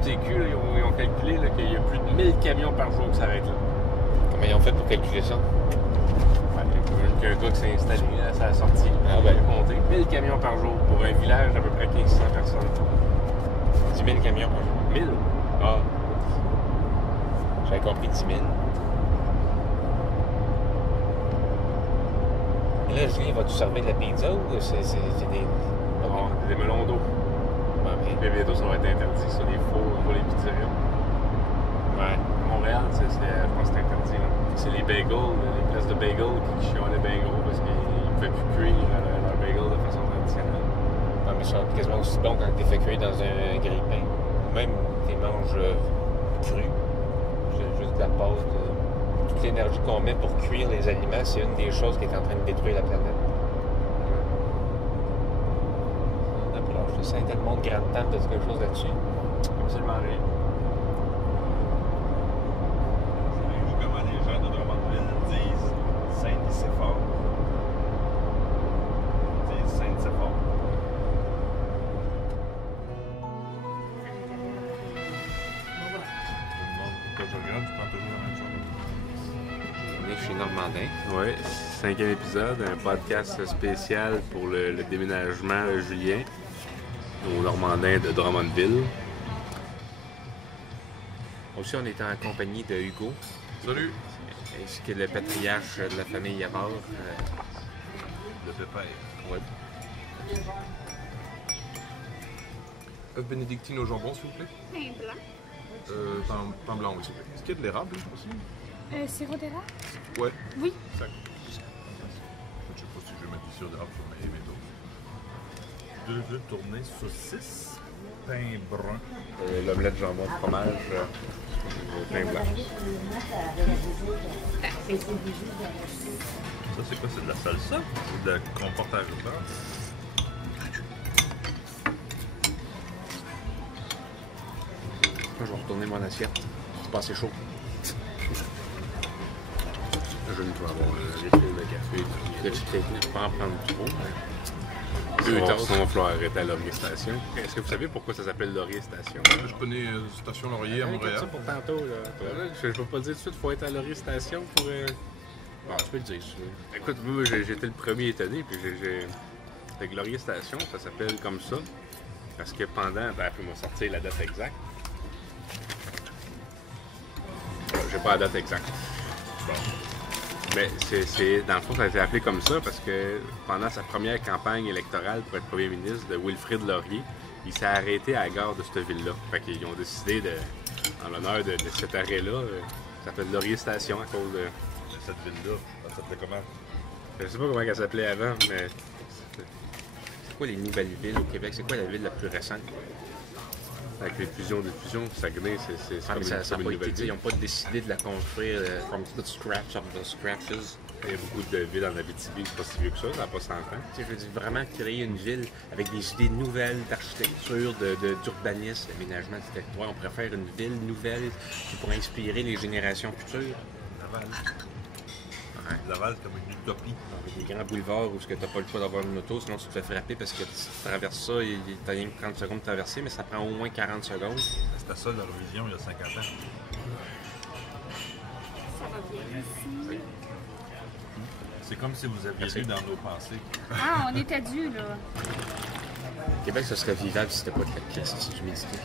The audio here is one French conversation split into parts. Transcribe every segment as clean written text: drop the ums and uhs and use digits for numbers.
FTQ, là, ils ont calculé là, qu'il y a plus de 1000 camions par jour qui s'arrêtent là. Comment ils ont fait pour calculer ça? Il y a un gars qui s'est installé à sa sortie. Ah ben. Il a compté 1000 camions par jour pour un village d'à peu près 1500 personnes. 10 000 camions par jour. 1000? Ah. J'avais compris 10 000. Et là, Julien, vas-tu servir de la pizza ou c'est des... Bon, des melons d'eau. Ouais, mais... Mais bientôt, ça va être interdit, ça, les faux pour les pizzerias. Ouais. Montréal, je pense que c'est interdit. Là. C'est les bagels, les places de bagels qui chiolaient bien gros parce qu'ils ne pouvaient plus cuire leur bagel de façon traditionnelle. Ouais, mais ça va quasiment aussi bon quand tu les fais cuire dans un grille-pain. Même tu les manges crus. C'est juste de la pâte. Toute l'énergie qu'on met pour cuire les aliments, c'est une des choses qui est en train de détruire la planète. D'approche de Saint-Edmond de Grande-Tente, t'as dit quelque chose là-dessus? Absolument rien. Savez-vous comment les gens de Drummondville disent Saint-Nicéphore? Ils disent Saint-Nicéphore. Quand je regarde, je prends toujours la même chose. On est chez Normandin. Oui, 5e épisode, un podcast spécial pour le déménagement de Julien au Normandin de Drummondville. Aussi, on est en compagnie de Hugo, Salut! ainsi que le patriarche de la famille Yavard. Le pépère. Ouais. Œuf bénédictine au jambon, s'il vous plaît. Pain blanc. Pain blanc, oui, s'il vous plaît. Est-ce qu'il y a de l'érable aussi? Sirop d'érable? Ouais. Oui. Ça. Je sais pas si je vais mettre du sirop d'érable sur mes dos. 2 œufs tournés, saucisses, pain brun. L'omelette jambon de fromage, pain blanc. Ça, c'est quoi? C'est de la salsa? C'est de la compote à ruban? Moi, je vais retourner mon assiette. C'est pas assez chaud. Je ne peux avoir les fils de café. Là, tu peux pas en prendre trop. Sinon, on va falloir arrêter à Laurier Station. Est-ce que vous savez pourquoi ça s'appelle Laurier Station? Je connais Station Laurier à Montréal. Ça pour tantôt, là. Je ne peux pas dire tout de suite qu'il faut être à Laurier Station pour... Bon, tu peux le dire, ça. Écoute, moi, j'étais le premier étonné, puis Fait que Laurier Station, ça s'appelle comme ça, parce que pendant... Ben, puis moi sortir la date exacte. J'ai pas la date exacte. Bon. Mais dans le fond, ça a été appelé comme ça parce que pendant sa première campagne électorale pour être premier ministre de Wilfrid Laurier, il s'est arrêté à la gare de cette ville-là. Fait qu'ils ont décidé, en l'honneur de cet arrêt-là, ça s'appelle Laurier Station à cause de... Cette ville-là, ça s'appelait comment? Je sais pas comment elle s'appelait avant, mais... C'est quoi les nouvelles villes au Québec? C'est quoi la ville la plus récente? Avec les fusions, Saguenay, c'est Ah, mais ça n'a pas été dit. Ils ville. n'ont pas décidé de la construire from the scratch of the scratches. Il y a beaucoup de villes en Abitibi, c'est pas si vieux que ça n'a pas 100 ans. Tu sais, je veux dire, vraiment créer une ville avec des idées nouvelles d'architecture, d'urbanisme, d'aménagement du territoire. On pourrait faire une ville nouvelle qui pourrait inspirer les générations futures. Laval. Ouais. Laval, c'est comme une utopie. Avec des grands boulevards où tu n'as pas le choix d'avoir une auto, sinon tu te fais frapper parce que si tu traverses ça, tu as rien que 30 secondes de traverser, mais ça prend au moins 40 secondes. C'était ça l'Eurovision il y a 50 ans. Ça va bien ici. C'est comme si vous aviez lu dans nos pensées. Ah, on était dû, là. Québec, ça serait vivable si c'était pas de la pièce d'humidité.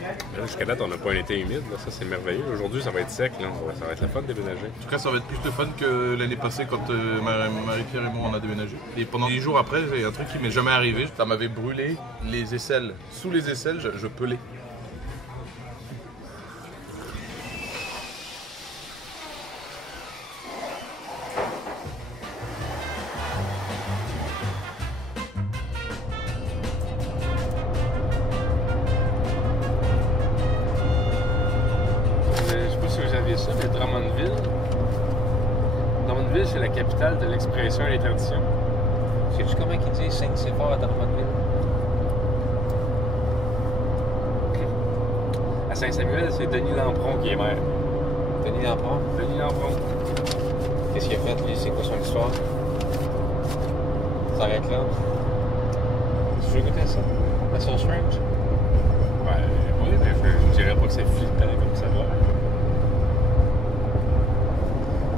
Là, jusqu'à date, on n'a pas un été humide, là. Ça c'est merveilleux. Aujourd'hui, ça va être sec, là. Ça va être la fun de déménager. En tout cas, ça va être plus de fun que l'année passée quand Marie-Pierre et moi on a déménagé. Et pendant 10 jours après, il y a un truc qui m'est jamais arrivé. Ça m'avait brûlé les aisselles. Sous les aisselles, je pelais. Je sais pas si vous aviez ça, mais Drummondville, c'est la capitale de l'expression et des traditions. Sais-tu comment ils disent Saint-Séphore à Drummondville? À Saint-Samuel, c'est Denis Lampron qui est maire. Denis Lampron? Denis Lampron. Qu'est-ce qu'il a fait, lui? C'est quoi son histoire? Ça s'arrête là. Tu veux goûter à ça? La sauce ranch? Ouais, Oui, mais je dirais pas que c'est flippant comme ça va.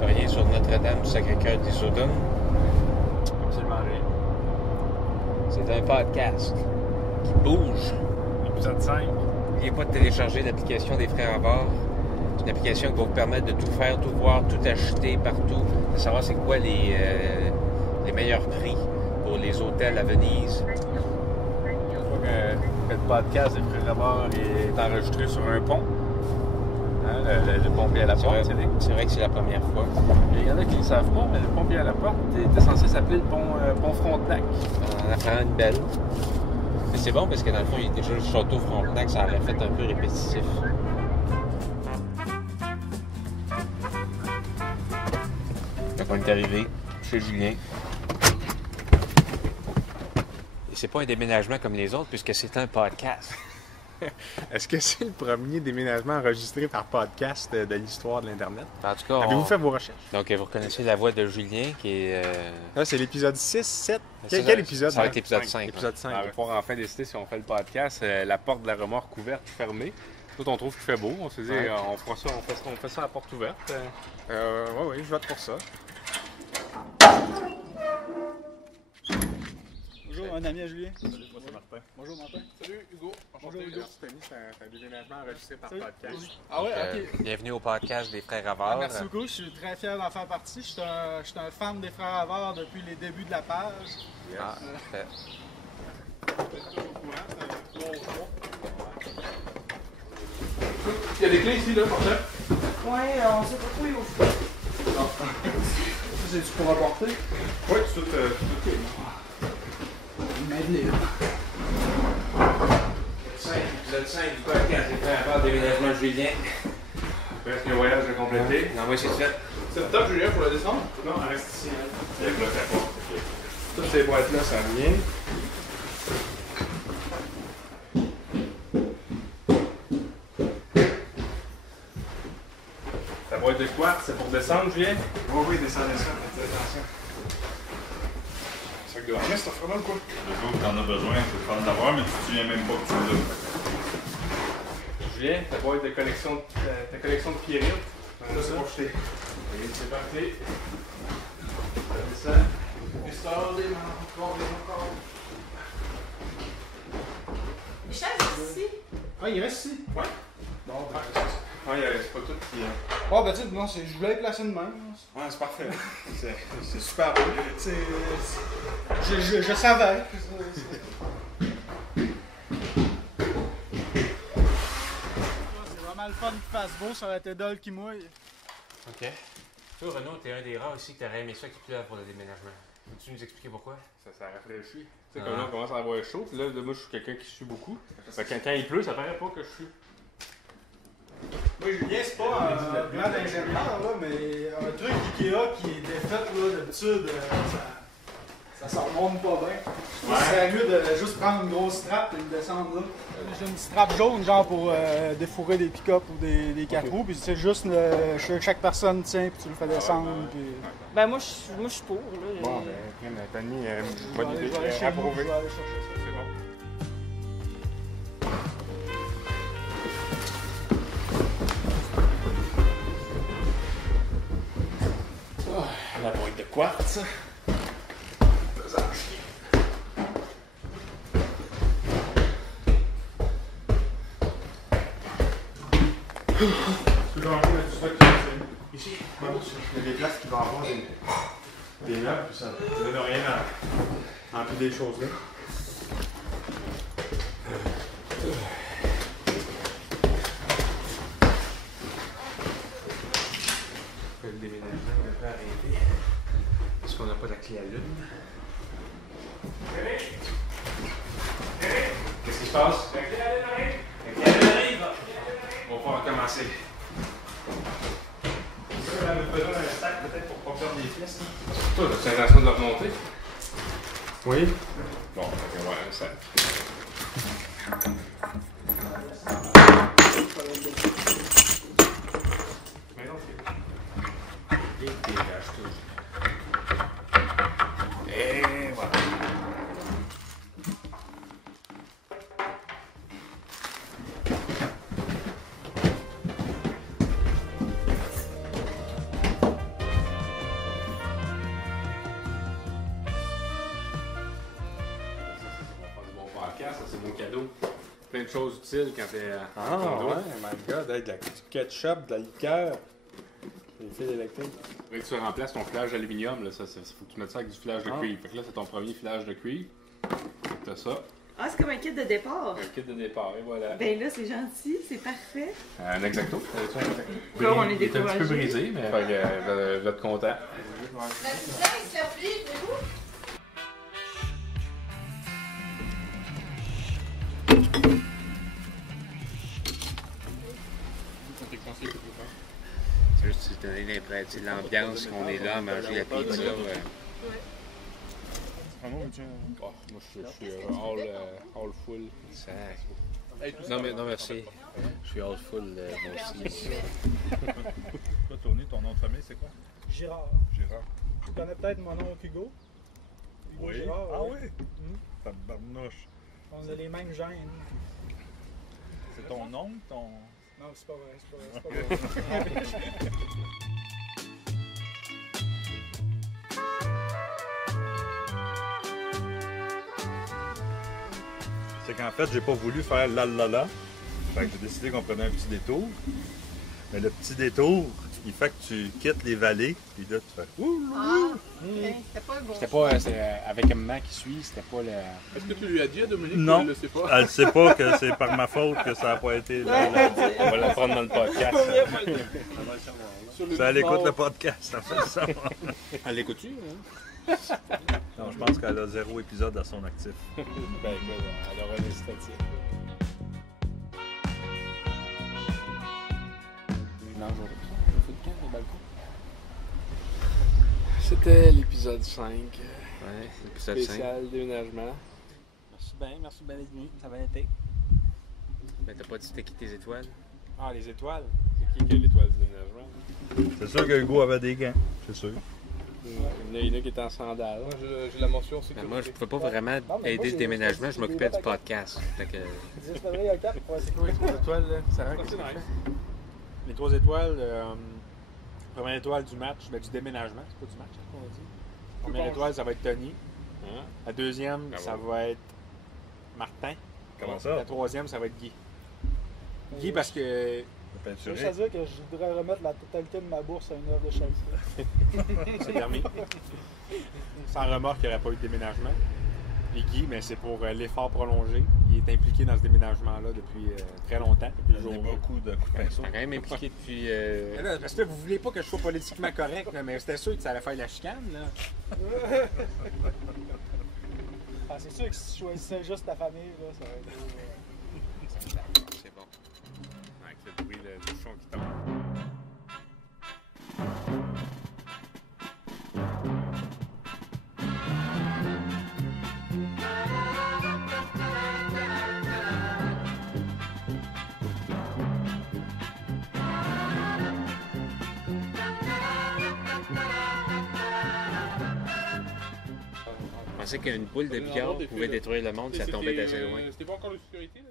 T'as rien sur Notre-Dame du Sacré-Cœur d'Issoudun? Absolument rien. C'est un podcast qui bouge. Épisode 5. N'oubliez pas de télécharger l'application des Frères à bord. C'est une application qui va vous permettre de tout faire, tout voir, tout acheter partout, de savoir c'est quoi les meilleurs prix pour les hôtels à Venise. Le podcast des Frères à bord est enregistré sur un pont. Hein, le pont pied à la porte, C'est vrai que c'est la première fois. Il y en a qui ne le savent pas, mais le pont pied à la porte était censé s'appeler le pont Frontenac. On en apprend une belle. Mais c'est bon parce que dans le fond, il y a déjà le château Frontenac, ça aurait fait un peu répétitif. Donc on est arrivé chez Julien. Et c'est pas un déménagement comme les autres puisque c'est un podcast. Est-ce que c'est le premier déménagement enregistré par podcast de l'histoire de l'Internet? En tout cas, Avez-vous fait vos recherches? Donc vous reconnaissez la voix de Julien qui est... Là, c'est l'épisode 6, 7. Ça, Quel épisode? Ça va être l'épisode 5. L'épisode 5. On va pouvoir enfin décider si on fait le podcast. La porte de la remorque ouverte ou fermée. Tout on trouve qu'il fait beau. On s'est dit, on fait ça à la porte ouverte. Oui, je vote pour ça. Bonjour, un ami à Julien. Salut, moi c'est Martin. Bonjour, Martin. Salut Hugo. Bonjour, Hugo. C'est un déménagement enregistré par Salut. podcast. Ah ouais, ok. Bienvenue au podcast des Frères Ah, Avars. merci beaucoup, je suis très fier d'en faire partie. Je suis un fan des Frères Avars depuis les débuts de la page. Ah, parfait. Il y a des clés ici, là, pour ça? Ouais, on sait pas trop où il C'est-tu pour apporter? Oui, tout est. M'aider. Épisode 5 du podcast des Frères Avars, déménagement Julien. Presque un voyage à compléter. Non, moi c'est fait. C'est le top, Julien, pour la descendre? Non, on reste ici. Avec le tapon. Toutes ces boîtes-là, ça vient. La boîte de quartz, c'est pour descendre, Julien? Oui, descendez ça, faites attention. Sac de harnais, c'est vraiment quoi? Le jour que t'en as besoin, c'est le fun d'avoir, mais tu te souviens même pas que tu l'as. Julien, ta boîte de collection, ta collection de pierrites. Ça, c'est pour jeter. C'est parti. Ça. Et ça, des encore. Michel, c'est ici. Ah, il reste ici? Ouais. Bon, ben, c'est ça. Ouais, c'est pas tout qui. Oh, ben, tu sais, non, je voulais le placer de même. Ouais, c'est parfait. C'est super beau. Je savais. C'est vraiment le fun qu'il fasse beau, ça aurait été dol qui mouille. OK. Toi, Renaud, t'es un des rares aussi que t'aurais aimé ça qu'il pleuve pour le déménagement. Peux-tu nous expliquer pourquoi? Ça rafraîchit. Tu sais, comme là, on commence à avoir chaud, puis là, moi, je suis quelqu'un qui sue beaucoup. Fait que quand il pleut, ça paraît pas que je sue. Moi, Julien, c'est pas un plan d'ingénieur, là, mais un truc Ikea qui est défait, là, d'habitude, ça s'en remonte pas bien. Ouais. C'est mieux de juste prendre une grosse strap et le descendre là. J'ai une strap jaune, genre pour défourrer des pick-up ou des 4 roues, puis c'est juste chaque personne tient, puis tu le fais descendre. Puis... Ben, moi, je suis pour. Là. Bon, ben, t'as mis une Je vais bonne idée. aller chez nous, Approuvé. je vais aller chercher ça. C'est bon. La boîte de quartz. Ici, il y a des places qui vont avoir des meubles, puis ça ne donne rien à empiler des choses là. Le déménagement devrait arrêter. Parce qu'on n'a pas la clé à lune. Qu'est-ce qui se passe? La clé à lune arrive! La clé à lune arrive! On va pouvoir recommencer. On a besoin d'un sac peut-être pour pas perdre des pièces. Toi, as-tu l'intention de le remonter? Oui. Bon, ok, ouais, un sac. Mais non, c'est... Et dégage tout. Et voilà. ça c'est mon cadeau. Plein de choses utiles quand t'es Ah ouais, my god, hey, du ketchup, de la liqueur. Des fils électriques. Faudrait que tu remplaces ton filage d'aluminium, là, faut que tu mettes ça avec du filage de cuivre. Fait que là, c'est ton premier filage de cuivre. Fait que t'as ça. Ah, c'est comme un kit de départ. Un kit de départ, et voilà. Ben là, c'est gentil, c'est parfait. Un exacto. T'avais-tu un exacto? Là, on est Il était un petit peu découragés. brisé, mais fait que, je vais être content. La pizza est servie, vous? C'est juste te donner l'impression, l'ambiance qu'on est là à manger la pizza. Oh, moi, je suis all full. Ça... Non, mais, non, merci. Je suis all full, moi aussi. Toi, Tony, ton nom de famille, c'est quoi? Girard. Gérard. Tu connais peut-être mon oncle Hugo? Hugo Girard, Ah ouais. oui? Tabarnouche. On a les mêmes gènes. C'est ton oncle, ton... Non, c'est pas vrai, c'est pas vrai. C'est qu'en fait, j'ai pas voulu faire la la la. Fait que j'ai décidé qu'on prenait un petit détour. Mais le petit détour, il fait que tu quittes les vallées, puis là, tu fais ouh. C'était pas bon. C'était pas avec un maman qui suit, c'était pas le. Est-ce que tu lui as dit à Dominique Non. qu'elle le sait pas? Elle sait pas que c'est par ma faute que ça n'a pas été là. On va la prendre dans le podcast. Ça, elle écoute le podcast, ça fait ça. Elle l'écoute-tu? Non, je pense qu'elle a 0 épisode à son actif. Ben écoute, elle aura des statistiques. C'était l'épisode 5, Ouais, l'épisode 5. spécial déménagement. Merci bien d'être venu, ça va été. Mais t'as pas dit c'était qui tes étoiles? Ah, les étoiles. C'est qui a l'étoile du déménagement? C'est sûr que Hugo avait des gants, c'est sûr. Il y en a qui est en sandales. Moi, j'ai la mention Ben, sécurité. moi, je pouvais pas vraiment Non, mais moi, aider j'ai- le déménagement, je m'occupais du j'ai- podcast. Fait que... 10 février à 4 pour la C'est quoi les 3 étoiles, là? Sarah, qu'est-ce que tu fais? Les 3 étoiles, première étoile du match, ben, du déménagement, c'est pas du match, hein, qu'on a dit. Première étoile, ça va être Tony. Hein? La deuxième, ça va être Martin. Comment ça? La troisième, ça va être Guy. Guy, parce que Le Je veux peinturé. juste dire que je voudrais remettre la totalité de ma bourse à une œuvre de Shakespeare. c'est permis. Sans remorque, il n'y aurait pas eu de déménagement. Puis Guy, mais c'est pour l'effort prolongé. Il est impliqué dans ce déménagement-là depuis très longtemps. Il a donné beaucoup de coups de pinceau. T'es quand même impliqué depuis... Mais là, parce que vous voulez pas que je sois politiquement correct, là, mais c'était sûr que ça allait faire la chicane. Là. Ah, c'est sûr que si tu choisissais juste ta famille, là, ça va être. C'est bon. Avec le bruit de bouchon qui tombe. Je pensais qu'une boule de billard pouvait détruire le monde si ça tombait d'assez loin. C'était pas encore de sécurité, là?